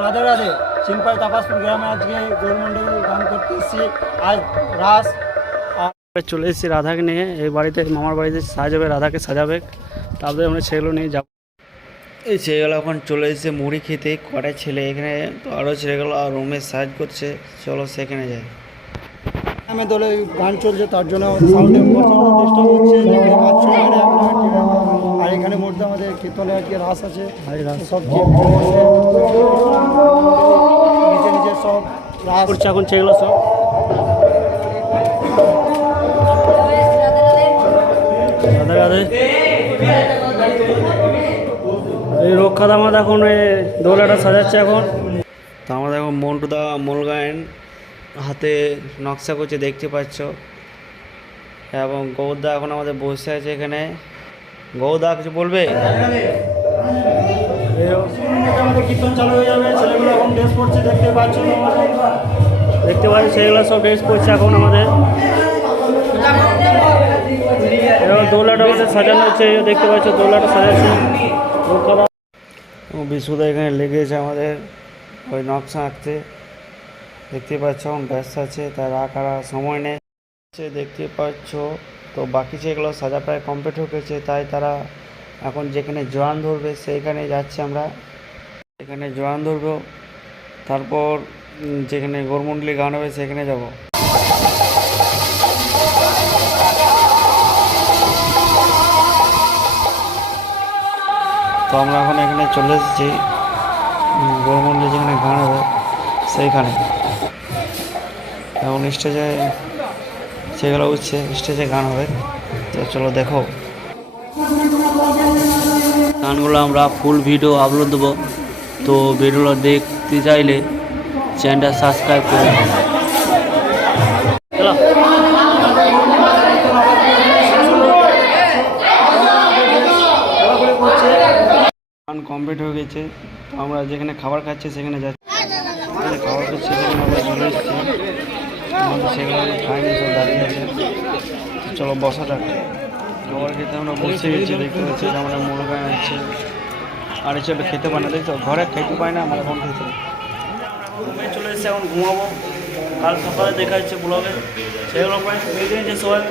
রাধে রাধে। সিম্পাল তাপাসপুর গ্রামে আজকে গৌরমণ্ডল গান করতে এসেছি। আজ রাস চলে এসেছি রাধাকে নিয়ে। এই বাড়িতে মামার বাড়িতে সাজাবে, রাধাকে সাজাবে, তারপরে আমরা সেগুলো নিয়ে যাবো। এই ছেলেগুলো এখন চলে এসেছে মুড়ি খেতে। কটা ছেলে এখানে, তো আরও ছেলেগুলো রুমে সাজ করছে। চলো সেখানে যাই। আমি দলে গান চলছে, তার জন্য সাউন্ডের চেষ্টা করছে, দেখতে পাচ্ছ। আর এখানে মধ্যে আমাদের কীর্তনে আর কি রাস আছে, সব নিজে নিজে সব রাস করছে এখন সেগুলো সব। রাধে রাধে। এই রক্ষা দামাদ এখন দোলাটা সাজাচ্ছে এখন। তো আমাদের এখন মন্টুদা মূল গায়ন হাতে নকশা করছে, দেখতে পাচ্ছ। এবং গৌরদা এখন আমাদের বসে আছে এখানে। গৌরদা কিছু বলবে? আমাদের কীর্তন চালু হয়ে যাবে। ছেলেগুলো এখন ড্রেস পড়ছে, দেখতে পাচ্ছ। সেগুলো সব ড্রেস পড়ছে এখন আমাদের। এবং দোলাটা আমাদের সাজানো হচ্ছে, দেখতে পাচ্ছ দোলাটা সাজাচ্ছে। এবং বিশুদা এখানে লেগেছে আমাদের ওই নকশা আঁকতে, দেখতে পাচ্ছ। এখন ব্যস্ত আছে, তার আঁকার সময় নেই, দেখতে পাচ্ছ। তো বাকি যেগুলো সাজা প্রায় কমপ্লিট হয়ে গেছে, তাই তারা এখন যেখানে জোয়ান ধরবে সেইখানে যাচ্ছে। আমরা এখানে জোয়ান ধরবো, তারপর যেখানে গৌরমণ্ডলী গান হবে সেখানে যাব। তো আমরা এখন এখানে চলে এসেছি গৌরমণ্ডলী যেখানে গান হবে সেইখানে। এখন স্টেজে সেগুলো উঠছে, স্টেজে গান হবে। তো চলো দেখো। গানগুলো আমরা ফুল ভিডিও আপলোড দেবো, তো ভিডিওগুলো দেখতে চাইলে চ্যানেলটা সাবস্ক্রাইব করে চলো। গান কমপ্লিট হয়ে গেছে, তো আমরা যেখানে খাবার খাচ্ছি সেখানে যাচ্ছি। খাবার খাচ্ছি সেখানে আমরা চলে এসেছি। আমাদের সেগুলো খাইনি, সব দাঁড়িয়ে আছে। চলো বসা যাক। খাবার খেতে আমরা বসে গেছি, দেখতে পাচ্ছি আমরা মুড়ো গান আছে। আর এসে খেতে পায় না, দেখছো ঘরে খেতে পায় না, আমরা এখন খেতে ঘুমিয়ে চলে এসেছি। এখন ঘুমাবো, কাল সকালে দেখা যাচ্ছে ব্লগে। সেগুলো প্রায় সবাই।